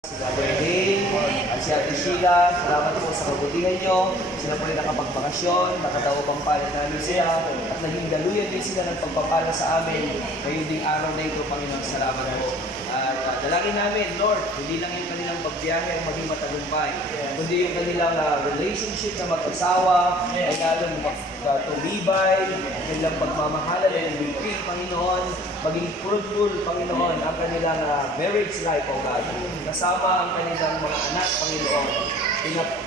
Si Brother Dane at si Ate Sheila, salamat po sa kabutihan nyo. Sila po rin nakapagbakasyon, nakataupang palit namin sila at naging daluyan din sila ng pagpapala sa amin. Ngayon ding araw na ito, Panginoon, salamat po. At dalangin namin, Lord, hindi lang yung kanilang pagbiyahe ang maging matagumpay, kundi yung kanilang relationship na mag-asawa, ay lalong tumibay, kanilang pagmamahalan ay lumipig, Panginoon, maging fruitful, Panginoon, ang kanilang marriage life, O God. Kasama ang kanilang mga anak, Panginoon.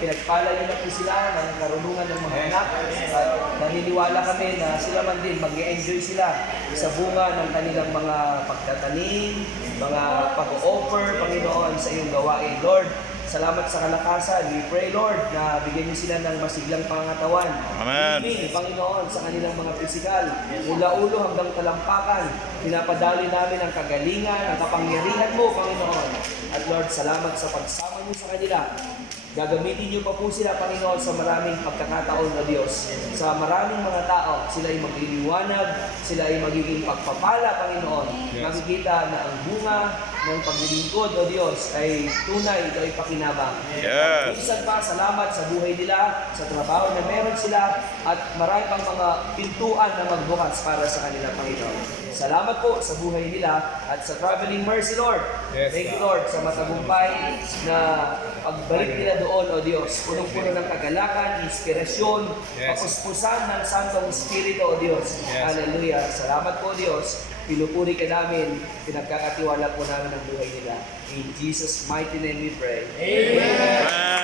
Pinagpala niyo na po sila ng karunungan ng mga anak at naniniwala kami na sila man din mag-enjoy sila sa bunga ng kanilang mga pagtatanim, mga pag-offer, Panginoon, sa iyong gawain. Lord, salamat sa kalakasan. We pray, Lord, na bigyan niyo sila ng masiglang pangangatawan. Amen. Healing, Panginoon, sa kanilang mga pisikal. Mula ulo hanggang talampakan, pinapadali namin ang kagalingan, ang kapangyarihan mo, Panginoon. At Lord, salamat sa pagsama niyo sa kanila. Gagamitin niyo pa po sila, Panginoon, sa maraming pagkakataon na Diyos. Sa maraming mga tao, sila ay magliliwanag, sila ay magiging pagpapala, Panginoon. Makikita na ang bunga ng paglilingkod, O Diyos, ay tunay, ito ay pakinabang. Yes. Minsan pa, salamat sa buhay nila, sa trabaho na meron sila, at marami pang mga pintuan na magbukas para sa kanila, Panginoon. Salamat po sa buhay nila at sa traveling mercy, Lord. Thank you, Lord, sa matagumpay na pagbalik nila doon, O Diyos. Punong-puno ng kagalakan, inspirasyon, kapuspusan ng Santong Espiritu, O Diyos. Hallelujah. Salamat po, Diyos. Pinupuri ka namin, pinagkakatiwala po namin ang buhay nila. In Jesus' mighty name we pray. Amen.